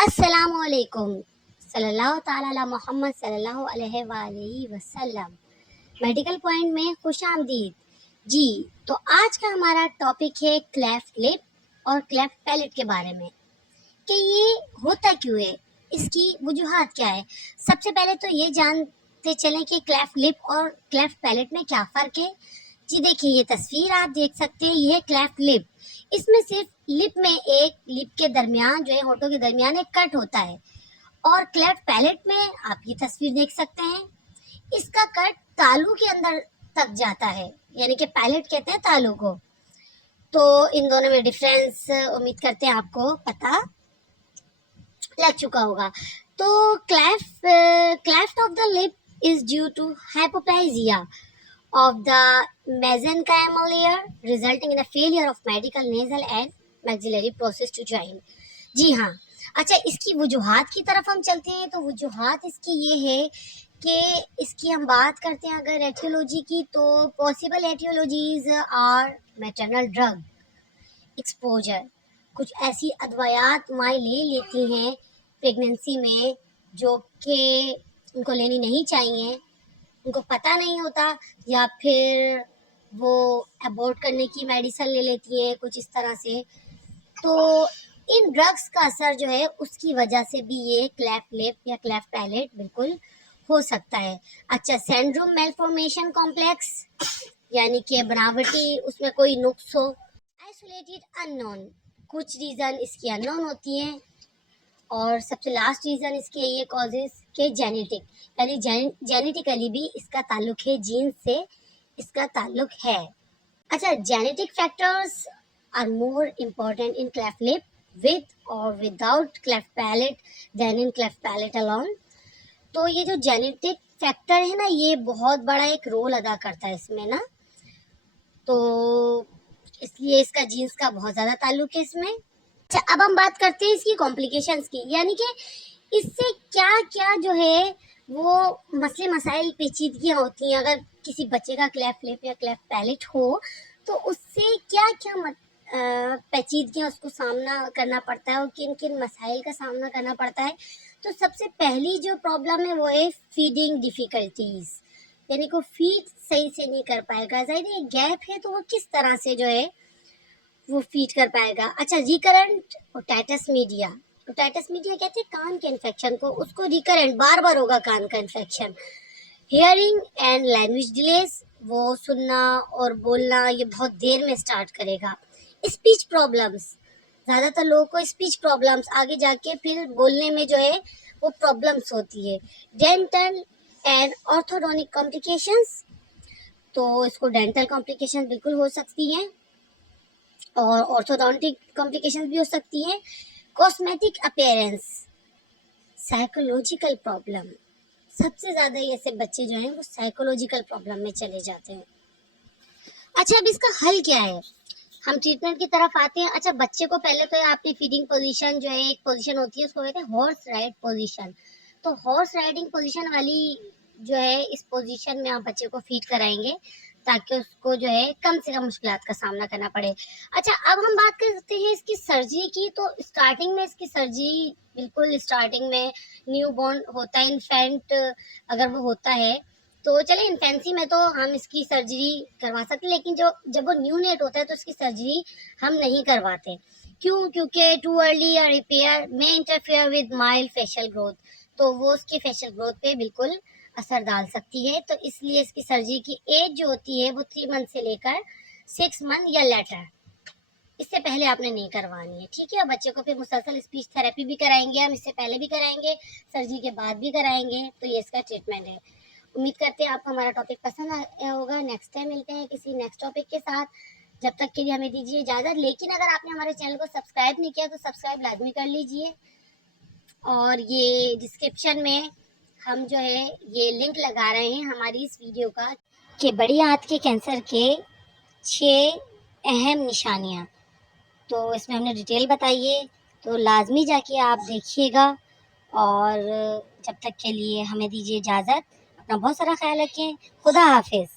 अस्सलामुअलैकुम सल्लल्लाहु ताला अला मोहम्मद सल्लल्लाहु अलैहि वसल्लम। मेडिकल पॉइंट में खुश आमदीद जी। तो आज का हमारा टॉपिक है क्लेफ्ट लिप और क्लेफ्ट पैलेट के बारे में कि ये होता क्यों है, इसकी वजूहात क्या है। सबसे पहले तो ये जानते चलें कि क्लेफ्ट लिप और क्लेफ्ट पैलेट में क्या फ़र्क है। जी देखिए, ये तस्वीर आप देख सकते हैं, ये है क्लेफ्ट लिप। इसमें सिर्फ लिप में एक लिप के दरमियान जो है, होठों के दरमियान एक कट होता है। और क्लेफ्ट पैलेट में आप ये तस्वीर देख सकते हैं, इसका कट तालू के अंदर तक जाता है, यानी कि पैलेट कहते हैं तालू को। तो इन दोनों में डिफरेंस उम्मीद करते हैं आपको पता लग चुका होगा। तो cleft of the lip is due to hypoplasia of the mesenchymal layer resulting in a failure of medial nasal and maxillary process to join। जी हाँ, अच्छा, इसकी वजूहात की तरफ हम चलते हैं। तो वजूहात इसकी ये है कि इसकी हम बात करते हैं अगर एटियोलॉजी की, तो possible etiologies are maternal drug exposure. कुछ ऐसी अदवायात माँ ले लेती हैं प्रेगनेंसी में जो कि उनको लेनी नहीं चाहिए, उनको पता नहीं होता, या फिर वो अबॉर्ट करने की मेडिसिन ले लेती हैं कुछ इस तरह से। तो इन ड्रग्स का असर जो है उसकी वजह से भी ये क्लेफ्ट लिप या क्लेफ्ट पैलेट बिल्कुल हो सकता है। अच्छा, सिंड्रोम मेलफॉर्मेशन कॉम्प्लेक्स, यानी कि बनावटी उसमें कोई नुक्स हो। आइसोलेटेड अननोन, कुछ रीज़न इसकी अननोन होती हैं। और सबसे लास्ट रीज़न इसके ये कॉजेज के जेनेटिक, यानी जेनेटिकली भी इसका ताल्लुक है, जीन से इसका ताल्लुक है। अच्छा, genetic factors are more important in cleft lip with और without cleft palate than in cleft palate alone. तो ये जो जेनेटिक फैक्टर है ना, ये बहुत बड़ा एक रोल अदा करता है इसमें ना। तो इसलिए इसका जीन्स का बहुत ज़्यादा ताल्लुक है इसमें। अच्छा, अब हम बात करते हैं इसकी कॉम्प्लिकेशंस की, यानी कि इससे क्या क्या जो है वो मसले मसाइल पेचीदगियाँ होती हैं। अगर किसी बच्चे का क्लेफ्ट लिप या क्लेफ्ट पैलेट हो तो उससे क्या क्या पेचीदगियाँ उसको सामना करना पड़ता है और किन किन मसाइल का सामना करना पड़ता है। तो सबसे पहली जो प्रॉब्लम है वो है फीडिंग डिफ़िकल्टीज़, यानी को फीड सही से नहीं कर पाएगा। ज़ाहिर है गैप है तो वो किस तरह से जो है वो फीड कर पाएगा। अच्छा, recurrent otitis media, otitis media कहते हैं कान के इन्फेक्शन को, उसको रिकरेंट बार बार होगा कान का infection. Hearing and language delays, वो सुनना और बोलना ये बहुत देर में स्टार्ट करेगा। स्पीच प्रॉब्लम्स, ज़्यादातर लोगों को स्पीच प्रॉब्लम्स आगे जाके फिर बोलने में जो है वो प्रॉब्लम्स होती है। डेंटल एंड ऑर्थोडोंटिक कॉम्प्लिकेशंस, तो इसको डेंटल कॉम्प्लिकेशंस बिल्कुल हो सकती हैं और ऑर्थोडोंटिक कॉम्प्लिकेशंस भी हो सकती हैं। कॉस्मेटिक अपीयरेंस, साइकोलॉजिकल प्रॉब्लम, सबसे ज़्यादा ऐसे बच्चे जो हैं वो साइकोलॉजिकल प्रॉब्लम में चले जाते हैं। अच्छा, अब इसका हल क्या है, हम ट्रीटमेंट की तरफ आते हैं। अच्छा, बच्चे को पहले तो आपने फीडिंग पोजीशन जो है, एक पोजीशन होती है उसको कहते हैं हॉर्स राइड पोजीशन। तो हॉर्स राइडिंग पोजीशन वाली जो है, इस पोजीशन में आप बच्चे को फीड कराएंगे ताकि उसको जो है कम से कम मुश्किलात का सामना करना पड़े। अच्छा, अब हम बात करते हैं इसकी सर्जरी की। तो स्टार्टिंग में इसकी सर्जरी बिल्कुल स्टार्टिंग में न्यू बॉर्न होता है, इन्फेंट अगर वो होता है तो चले इन्फेंसी में तो हम इसकी सर्जरी करवा सकते हैं, लेकिन जो जब वो न्यू नेट होता है तो इसकी सर्जरी हम नहीं करवाते। क्यों? क्योंकि टू अर्ली या रिपेयर में interfere with mild facial growth, तो वो उसकी फेशियल ग्रोथ पे बिल्कुल असर डाल सकती है। तो इसलिए इसकी सर्जरी की एज जो होती है वो 3 मंथ से लेकर 6 मंथ या लेटर, इससे पहले आपने नहीं करवानी है, ठीक है। बच्चे को फिर मुसलसल स्पीच थेरेपी भी कराएंगे हम, इससे पहले भी कराएंगे, सर्जरी के बाद भी कराएंगे। तो ये इसका ट्रीटमेंट है। उम्मीद करते हैं आपको हमारा टॉपिक पसंद आया होगा। नेक्स्ट टाइम मिलते हैं किसी नेक्स्ट टॉपिक के साथ। जब तक के लिए हमें दीजिए इजाज़त। लेकिन अगर आपने हमारे चैनल को सब्सक्राइब नहीं किया तो सब्सक्राइब लाजमी कर लीजिए। और ये डिस्क्रिप्शन में हम जो है ये लिंक लगा रहे हैं हमारी इस वीडियो का कि बड़ी आंत के कैंसर के 6 अहम निशानियाँ। तो इसमें हमने डिटेल बताई है, तो लाजमी जाके आप देखिएगा। और जब तक के लिए हमें दीजिए इजाज़त। अपना बहुत सारा ख्याल रखें। खुदा हाफिज़।